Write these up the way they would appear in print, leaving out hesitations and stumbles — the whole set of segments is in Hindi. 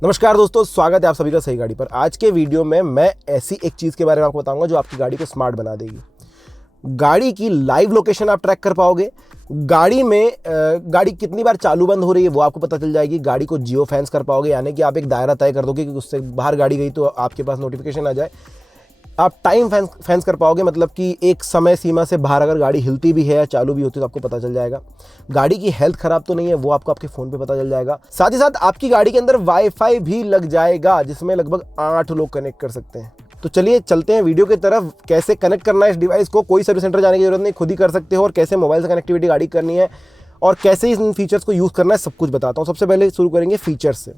नमस्कार दोस्तों, स्वागत है आप सभी का सही गाड़ी पर। आज के वीडियो में मैं ऐसी एक चीज़ के बारे में आपको बताऊंगा जो आपकी गाड़ी को स्मार्ट बना देगी। गाड़ी की लाइव लोकेशन आप ट्रैक कर पाओगे। गाड़ी में गाड़ी कितनी बार चालू बंद हो रही है वो आपको पता चल जाएगी। गाड़ी को जियो फैंस कर पाओगे, यानी कि आप एक दायरा तय कर दोगे कि उससे बाहर गाड़ी गई तो आपके पास नोटिफिकेशन आ जाए। आप टाइम फैंस कर पाओगे, मतलब कि एक समय सीमा से बाहर अगर गाड़ी हिलती भी है या चालू भी होती है तो आपको पता चल जाएगा। गाड़ी की हेल्थ खराब तो नहीं है वो आपको आपके फ़ोन पे पता चल जाएगा। साथ ही साथ आपकी गाड़ी के अंदर वाईफाई भी लग जाएगा, जिसमें लगभग 8 लोग कनेक्ट कर सकते हैं। तो चलिए चलते हैं वीडियो की तरफ। कैसे कनेक्ट करना है इस डिवाइस को, कोई सर्विस सेंटर जाने की जरूरत नहीं, खुद ही कर सकते हो। और कैसे मोबाइल से कनेक्टिविटी गाड़ी करनी है और कैसे इन फीचर्स को यूज़ करना है, सब कुछ बताता हूँ। सबसे पहले शुरू करेंगे फीचर्स से।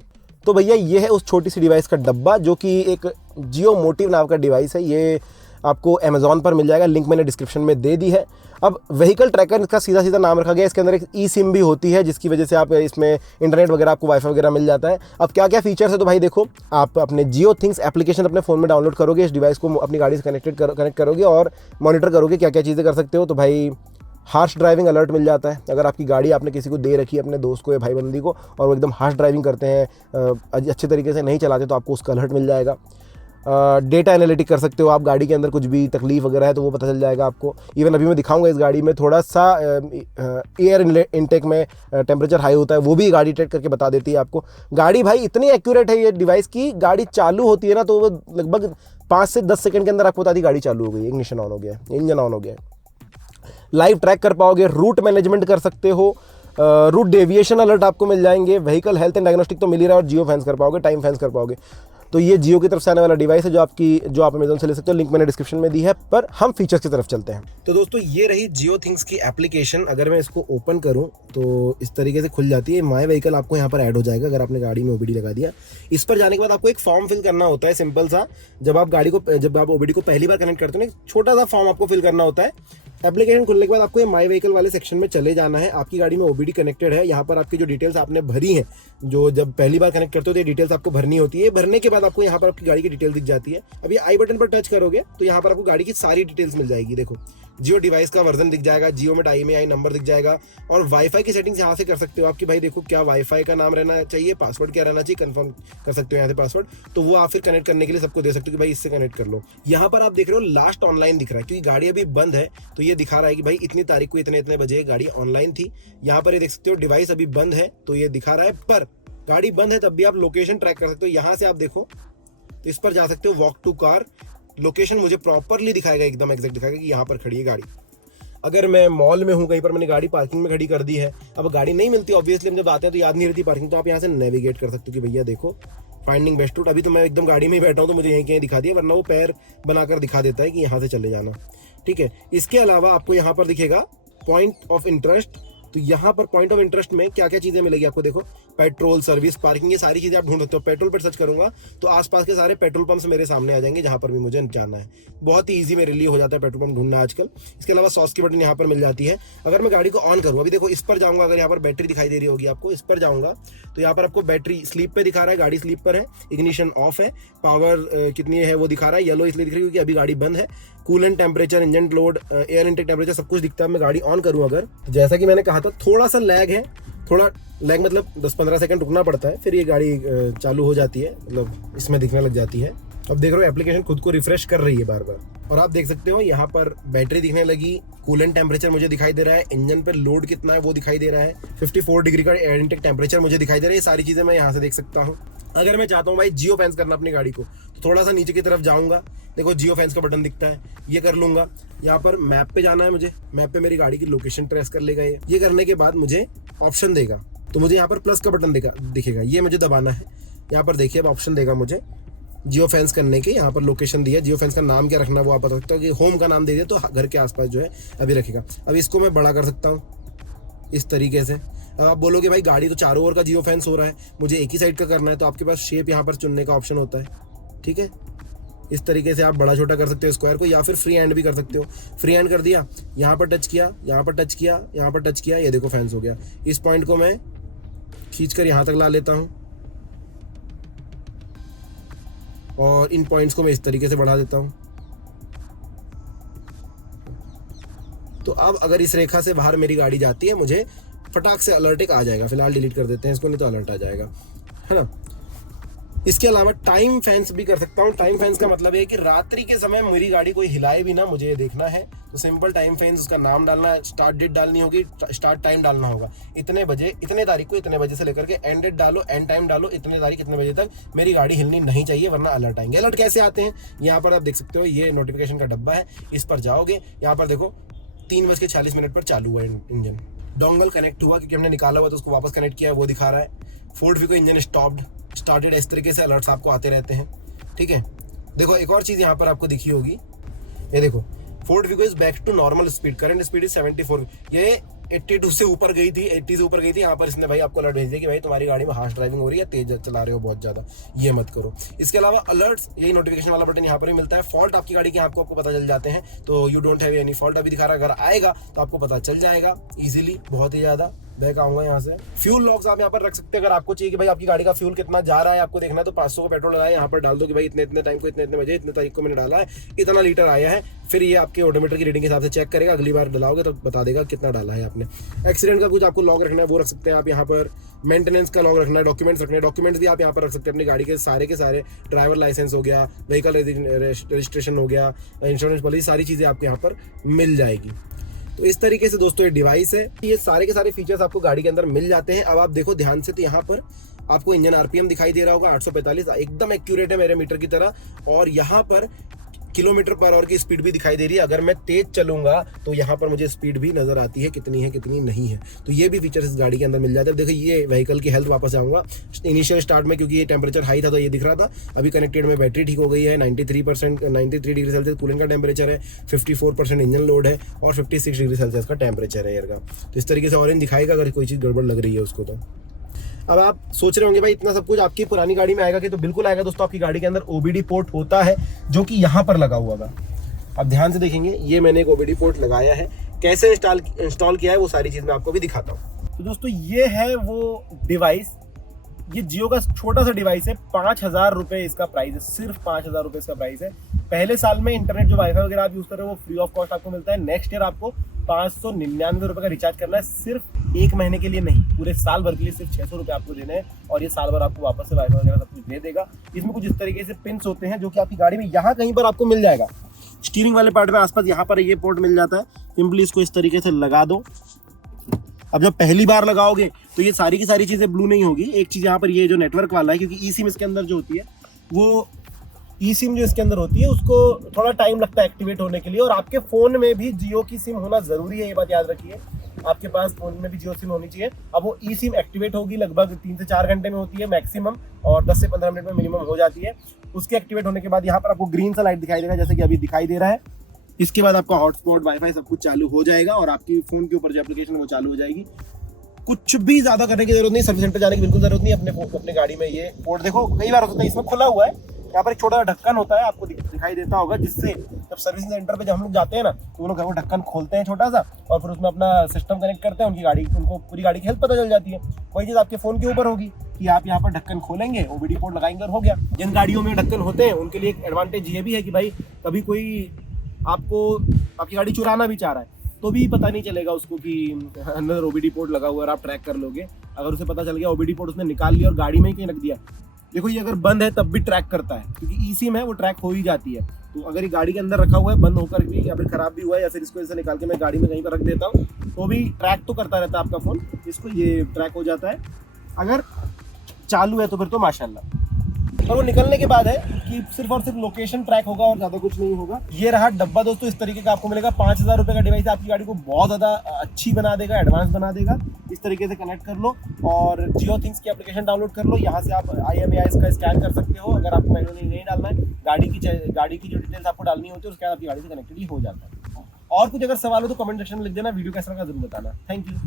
तो भैया ये है उस छोटी सी डिवाइस का डब्बा, जो कि एक जियो मोटिव नाम का डिवाइस है। ये आपको अमेज़ॉन पर मिल जाएगा, लिंक मैंने डिस्क्रिप्शन में दे दी है। अब व्हीकल ट्रैकर का सीधा सीधा नाम रखा गया। इसके अंदर एक ई सिम भी होती है, जिसकी वजह से आप इसमें इंटरनेट वगैरह, आपको वाईफाई वगैरह मिल जाता है। अब क्या क्या फीचर्स है तो भाई देखो, आप अपने जियो थिंग्स एप्लीकेशन अपने फ़ोन में डाउनलोड करोगे, इस डिवाइस को अपनी गाड़ी से कनेक्ट करोगे और मॉनिटर करोगे क्या क्या चीज़ें कर सकते हो। तो भाई हार्श ड्राइविंग अलर्ट मिल जाता है। अगर आपकी गाड़ी आपने किसी को दे रखी है, अपने दोस्त को या भाई बंदी को, और वो एकदम हार्श ड्राइविंग करते हैं, अच्छे तरीके से नहीं चलाते, तो आपको उसका अलर्ट मिल जाएगा। डेटा एनालिटिक कर सकते हो आप, गाड़ी के अंदर कुछ भी तकलीफ वगैरह है तो वो पता चल जाएगा आपको। इवन अभी मैं दिखाऊंगा इस गाड़ी में थोड़ा सा एयर इनटेक में टेम्परेचर हाई होता है, वो भी गाड़ी ट्रेक करके बता देती है आपको। गाड़ी भाई इतनी एक्यूरेट है ये डिवाइस की, गाड़ी चालू होती है ना तो वो लगभग 5 से 10 सेकंड के अंदर आपको बताती गाड़ी चालू हो गई, इग्निशन ऑन हो गया, इंजन ऑन हो गया। लाइव ट्रैक कर पाओगे, रूट मैनेजमेंट कर सकते हो, रूट डेविएशन अलर्ट आपको मिल जाएंगे, व्हीकल हेल्थ एंड डायग्नोस्टिक तो मिल ही रहा है, और जियो फैंस कर पाओगे, टाइम फैंस कर पाओगे। तो ये जियो की तरफ से आने वाला डिवाइस है जो आप अमेज़न से ले सकते हो। लिंक मैंने डिस्क्रिप्शन में दी है। पर हम फीचर्स की तरफ चलते हैं। तो दोस्तों ये रही जियो थिंग्स की एप्लीकेशन। अगर मैं इसको ओपन करूं तो इस तरीके से खुल जाती है। माय व्हीकल आपको यहाँ पर ऐड हो जाएगा अगर आपने गाड़ी में ओबीडी लगा दिया। इस पर जाने के बाद आपको एक फॉर्म फिल करना होता है, सिंपल सा। जब आप ओबीडी को पहली बार कनेक्ट करते हो ना, एक छोटा सा फॉर्म आपको फिल करना होता है। एप्लीकेशन खुलने के बाद आपको ये माय व्हीकल वाले सेक्शन में चले जाना है। आपकी गाड़ी में ओबीडी कनेक्टेड है, यहाँ पर आपकी जो डिटेल्स आपने भरी हैं, जो जब पहली बार कनेक्ट करते हो तो ये डिटेल्स आपको भरनी होती है। भरने के बाद आपको यहाँ पर आपकी गाड़ी की डिटेल दिख जाती है। अभी आई बटन पर टच करोगे तो यहाँ पर आपको गाड़ी की सारी डिटेल्स मिल जाएगी। देखो, जियो डिवाइस का वर्जन दिख जाएगा, जियो में IMEI नंबर दिख जाएगा, और वाईफाई की सेटिंग्स यहाँ से कर सकते हो आपकी। भाई देखो, क्या वाईफाई का नाम रहना चाहिए, पासवर्ड क्या रहना चाहिए, कंफर्म कर सकते हो यहाँ से पासवर्ड। तो वो आप फिर कनेक्ट करने के लिए सबको दे सकते हो कि भाई इससे कनेक्ट कर लो। यहाँ पर आप देख रहे हो लास्ट ऑनलाइन दिख रहा है, क्योंकि गाड़ी अभी बंद है तो ये दिखा रहा है कि भाई इतनी तारीख को इतने बजे गाड़ी ऑनलाइन थी। यहाँ पर ये देख सकते हो डिवाइस अभी बंद है तो ये दिखा रहा है, पर गाड़ी बंद है तब भी आप लोकेशन ट्रैक कर सकते हो। यहाँ से आप देखो तो इस पर जा सकते हो, वॉक टू कार, लोकेशन मुझे प्रॉपरली दिखाएगा, एकदम एग्जैक्ट दिखाएगा कि यहाँ पर खड़ी है गाड़ी। अगर मैं मॉल में हूँ, कहीं पर मैंने गाड़ी पार्किंग में खड़ी कर दी है, अब गाड़ी नहीं मिलती, ऑब्वियसली हम जब आते हैं तो याद नहीं रहती पार्किंग, तो आप यहाँ से नेविगेट कर सकते हो कि भैया देखो फाइंडिंग बेस्ट रूट। अभी तो मैं एकदम गाड़ी में ही बैठा हूँ तो मुझे यहीं कहीं दिखा दिया, वरना वो पैर बनाकर दिखा देता है कि यहाँ से चले जाना। ठीक है, इसके अलावा आपको यहाँ पर दिखेगा पॉइंट ऑफ इंटरेस्ट। तो यहाँ पर पॉइंट ऑफ इंटरेस्ट में क्या क्या चीज़ें मिलेगी आपको, देखो पेट्रोल, सर्विस, पार्किंग, ये सारी चीज़ें आप ढूंढ सकते हो। पेट्रोल पर सर्च करूंगा तो आसपास के सारे पेट्रोल पंप्स मेरे सामने आ जाएंगे जहाँ पर भी मुझे जाना है। बहुत ही ईजी मेरे लिए हो जाता है पेट्रोल पंप ढूंढना आजकल। इसके अलावा सॉस की बटन यहाँ पर मिल जाती है। अगर मैं गाड़ी को ऑन करूँ, अभी देखो इस पर जाऊँगा, अगर यहाँ पर बैटरी दिखाई दे रही होगी आपको, इस पर जाऊँगा तो यहाँ पर आपको बैटरी स्लीप पे दिखा रहा है, गाड़ी स्लीप पर है, इग्निशन ऑफ है, पावर कितनी है वो दिखा रहा है, येलो इसलिए दिख रही है क्योंकि अभी गाड़ी बंद है। Coolant temperature, engine load, air intake temperature, सब कुछ दिखता है। मैं गाड़ी ऑन करूँ अगर, जैसा कि मैंने कहा था थोड़ा सा लैग है, थोड़ा लैग मतलब 10-15 सेकंड रुकना पड़ता है, फिर ये गाड़ी चालू हो जाती है, मतलब इसमें दिखने लग जाती है। अब देख रहे हो एप्लीकेशन खुद को रिफ्रेश कर रही है बार बार, और आप देख सकते हो यहाँ पर बैटरी दिखने लगी, कूलेंट टेम्परेचर मुझे दिखाई दे रहा है, इंजन पर लोड कितना है वो दिखाई दे रहा है, 54 डिग्री का एयर इनटेक टेम्परेचर मुझे दिखाई दे रहा है। ये सारी चीज़ें मैं यहाँ से देख सकता हूँ। अगर मैं चाहता हूँ भाई जियो फैंस करना अपनी गाड़ी को, तो थोड़ा सा नीचे की तरफ जाऊँगा, देखो जियो फैंस का बटन दिखता है, ये कर लूँगा। यहाँ पर मैप पे जाना है मुझे, मैप पे मेरी गाड़ी की लोकेशन ट्रेस कर लेगा ये करने के बाद मुझे ऑप्शन देगा, तो मुझे यहाँ पर प्लस का बटन दिखेगा, ये मुझे दबाना है। यहाँ पर देखिए अब ऑप्शन देगा मुझे जियो फैंस करने के। यहाँ पर लोकेशन दिया, जियो फैंस का नाम क्या रखना है वो आप बता सकते हो, कि होम का नाम दे दिया तो घर के आसपास जो है अभी रखेगा। अब इसको मैं बड़ा कर सकता हूँ इस तरीके से। आप बोलोगे भाई गाड़ी तो चारों ओर का जियो फैंस हो रहा है, मुझे एक ही साइड का करना है, तो आपके पास शेप यहाँ पर चुनने का ऑप्शन होता है। ठीक है, इस तरीके से आप बड़ा छोटा कर सकते हो स्क्वायर को, या फिर फ्री हैंड भी कर सकते हो। फ्री हैंड कर दिया, यहाँ पर टच किया, यहाँ पर टच किया, यहाँ पर टच किया, ये देखो फैंस हो गया। इस पॉइंट को मैं खींच कर यहाँ तक ला लेता हूँ, और इन पॉइंट्स को मैं इस तरीके से बढ़ा देता हूँ। तो अब अगर इस रेखा से बाहर मेरी गाड़ी जाती है, मुझे फटाक से अलर्ट एक आ जाएगा। फिलहाल डिलीट कर देते हैं इसको, नहीं तो अलर्ट आ जाएगा, है ना। इसके अलावा टाइम फैंस भी कर सकता हूँ। टाइम फैंस का मतलब है कि रात्रि के समय मेरी गाड़ी कोई हिलाए भी ना, मुझे ये देखना है, तो सिंपल टाइम फैंस, उसका नाम डालना है, स्टार्ट डेट डालनी होगी, स्टार्ट टाइम डालना होगा, इतने बजे इतने तारीख को इतने बजे से लेकर के एंड डेट डालो, एंड टाइम डालो, इतने तारीख इतने बजे तक मेरी गाड़ी हिलनी नहीं चाहिए वरना अलर्ट आएंगे। अलर्ट कैसे आते हैं, यहाँ पर आप देख सकते हो, ये नोटिफिकेशन का डब्बा है, इस पर जाओगे, यहाँ पर देखो 3:46 पर चालू हुआ इंजन, डोंगल कनेक्ट हुआ क्योंकि हमने निकाला हुआ तो उसको वापस कनेक्ट किया, वो दिखा रहा है। Ford Vigo engine stopped, started, इस तरीके से अलर्ट्स आपको आते रहते हैं, ठीक है। देखो एक और चीज़ यहाँ पर आपको दिखी होगी, ये देखो, Ford Vigo is back to normal speed, current speed is 74, ये 82 से ऊपर गई थी, 80 से ऊपर गई थी। यहाँ पर इसने भाई आपको अलर्ट भेज दिया कि भाई तुम्हारी गाड़ी में हार्श ड्राइविंग हो रही है, तेज चला रहे हो बहुत ज़्यादा, ये मत करो। इसके अलावा अलर्ट्स, यही नोटिफिकेशन वाला बटन यहाँ पर भी मिलता है। फॉल्ट आपकी गाड़ी के आपको पता चल जाते हैं, तो you don't have any fault अभी दिखा रहा है, अगर आएगा तो आपको पता चल जाएगा ईजिली, बहुत ही ज़्यादा। बैक आऊंगा यहाँ से। फ्यूल लॉग्स आप यहाँ पर रख सकते हैं, अगर आपको चाहिए कि भाई आपकी गाड़ी का फ्यूल कितना जा रहा है, आपको देखना है, तो 500 का पेट्रोल लगाए, यहाँ पर डाल दो कि भाई इतने इतने टाइम को, इतने इतने बजे, इतने तारीख को मैंने डाला है, इतना लीटर आया है। फिर ये आपके ऑडोमीटर की रीडिंग के हिसाब से चेक करेगा, अगली बार डलाओगे तो बता देगा कितना डाला है आपने। एक्सीडेंट का कुछ आपको लॉग रखना है वो रख सकते हैं आप यहाँ पर। मेंटेनेंस का लॉग रखना है, डॉक्यूमेंट्स रखने हैं, डॉक्यूमेंट्स भी आप यहाँ पर रख सकते हैं अपनी गाड़ी के सारे, ड्राइवर लाइसेंस हो गया, व्हीकल रजिस्ट्रेशन हो गया, इंश्योरेंस पॉलिसी, सारी चीज़ें आपको यहाँ पर मिल जाएगी। तो इस तरीके से दोस्तों ये डिवाइस है, ये सारे के सारे फीचर्स आपको गाड़ी के अंदर मिल जाते हैं। अब आप देखो ध्यान से, तो यहाँ पर आपको इंजन आरपीएम दिखाई दे रहा होगा 845, एकदम एक्यूरेट है मेरे मीटर की तरह, और यहाँ पर किलोमीटर पर आवर की स्पीड भी दिखाई दे रही है। अगर मैं तेज चलूंगा तो यहाँ पर मुझे स्पीड भी नजर आती है कितनी नहीं है, तो ये भी फीचर्स इस गाड़ी के अंदर मिल जाते हैं। देखो ये व्हीकल की हेल्थ, वापस आऊंगा इनिशियल स्टार्ट में, क्योंकि ये टेम्परेचर हाई था तो ये दिख रहा था, अभी कनेक्टेड में बैटरी ठीक हो गई है, 93 डिग्री सेल्सियस कूलिंग का टेम्परेचर है, 54% इंजन लोड है और 56 डिग्री सेल्सियस का टेम्परेचर है एयर का। तो इस तरीके से ऑरेंज दिखाएगा अगर कोई चीज़ गड़बड़ लग रही है उसको। तो अब आप सोच रहे होंगे भाई इतना सब कुछ आपकी पुरानी गाड़ी में आएगा कि, तो बिल्कुल आएगा दोस्तों। आपकी गाड़ी के अंदर ओबीडी पोर्ट होता है जो कि यहाँ पर लगा हुआ था, अब ध्यान से देखेंगे, ये मैंने एक ओबीडी पोर्ट लगाया है, कैसे इंस्टॉल किया है वो सारी चीज़ मैं आपको भी दिखाता हूँ। तो दोस्तों ये है वो डिवाइस, ये जियो का छोटा सा डिवाइस है, 5,000 रुपये इसका प्राइस है, सिर्फ 5,000 रुपये इसका प्राइस है। पहले साल में इंटरनेट जो वाईफाई वगैरह आप यूज़ कर रहे हो वो फ्री ऑफ कॉस्ट आपको मिलता है। नेक्स्ट ईयर आपको 599 रुपये का रिचार्ज करना है, सिर्फ 1 महीने के लिए नहीं, पूरे साल भर के लिए सिर्फ 600 रुपये आपको देने हैं, और ये साल भर आपको वापस से वाईफाई वगैरह सब कुछ दे देगा। इसमें कुछ इस तरीके से पिन्स होते हैं जो कि आपकी गाड़ी में यहाँ कहीं पर आपको मिल जाएगा, स्टीयरिंग वाले पार्ट में आसपास यहाँ पर ये पोर्ट मिल जाता है, सिंपली इसको इस तरीके से लगा दो। अब जब पहली बार लगाओगे तो ये सारी की सारी चीज़ें ब्लू नहीं होगी, एक चीज़ यहाँ पर ये जो नेटवर्क वाला है, क्योंकि ई सिम इसके अंदर जो होती है, वो ई सिम जो इसके अंदर होती है उसको थोड़ा टाइम लगता है एक्टिवेट होने के लिए, और आपके फ़ोन में भी जियो की सिम होना ज़रूरी है, ये बात याद रखिए, आपके पास फ़ोन में भी जियो सिम होनी चाहिए। अब वो ई सिम एक्टिवेट होगी लगभग 3 से 4 घंटे में होती है मैक्सिमम, और 10 से 15 मिनट में मिनिमम हो जाती है। उसके एक्टिवेट होने के बाद यहाँ पर आपको ग्रीन सा लाइट दिखाई देगा, जैसे कि अभी दिखाई दे रहा है। इसके बाद आपका हॉटस्पॉट, वाईफाई सब कुछ चालू हो जाएगा, और आपकी फ़ोन के ऊपर जो एप्लीकेशन वो चालू हो जाएगी। कुछ भी ज़्यादा करने की जरूरत नहीं, सर्विस सेंटर जाने की बिल्कुल जरूरत नहीं। अपने गाड़ी में ये पोर्ट देखो, कई बार होता है इसमें खुला हुआ है, यहाँ पर एक छोटा सा ढक्कन होता है, आपको दिखाई देता होगा, जिससे जब सर्विसिंग सेंटर पे जब हम लोग जाते हैं ना, तो वो लोग वो ढक्कन खोलते हैं छोटा सा, और फिर उसमें अपना सिस्टम कनेक्ट करते हैं, उनको पूरी गाड़ी की हेल्थ पता चल जाती है। वही चीज़ आपके फ़ोन के ऊपर होगी कि आप यहाँ पर ढक्कन खोलेंगे, ओबीडी पोर्ट लगाएंगे और हो गया। जिन गाड़ियों में ढक्कन होते हैं उनके लिए एक एडवांटेज ये भी है कि भाई कभी कोई आपकी गाड़ी चुराना भी चाह रहा है तो भी पता नहीं चलेगा उसको कि अंदर ओबीडी पोर्ट लगा हुआ है, और आप ट्रैक कर लोगे। अगर उसे पता चल गया ओबीडी पोर्ट उसने निकाल लिया और गाड़ी में ही कहीं रख दिया, देखो ये अगर बंद है तब भी ट्रैक करता है, क्योंकि ई सिम है वो ट्रैक हो ही जाती है। तो अगर ये गाड़ी के अंदर रखा हुआ है बंद होकर भी, या फिर खराब भी हुआ है, या फिर इसको ऐसे निकाल के मैं गाड़ी में कहीं पर रख देता हूँ, तो भी ट्रैक तो करता रहता है आपका फ़ोन, इसको ये ट्रैक हो जाता है। अगर चालू है तो फिर तो माशाल्लाह। और वो निकलने के बाद है कि सिर्फ और सिर्फ लोकेशन ट्रैक होगा और ज़्यादा कुछ नहीं होगा। ये रहा डब्बा दोस्तों, इस तरीके का आपको मिलेगा। 5,000 रुपये का डिवाइस आपकी गाड़ी को बहुत ज़्यादा अच्छी बना देगा, एडवांस बना देगा। इस तरीके से कनेक्ट कर लो और जियो थिंग्स की एप्लीकेशन डाउनलोड कर लो। यहाँ से आप IMEI का स्कैन कर सकते हो। अगर आपको मैनुअली नहीं डालना है, गाड़ी की जो डिटेल्स आपको डालनी होती है उसके बाद आपकी गाड़ी से कनेक्टेड ही हो जाता है। और कुछ अगर सवाल हो तो कमेंट सेक्शन में लिख देना। वीडियो कैसा लगा जरूर बताना। Thank you.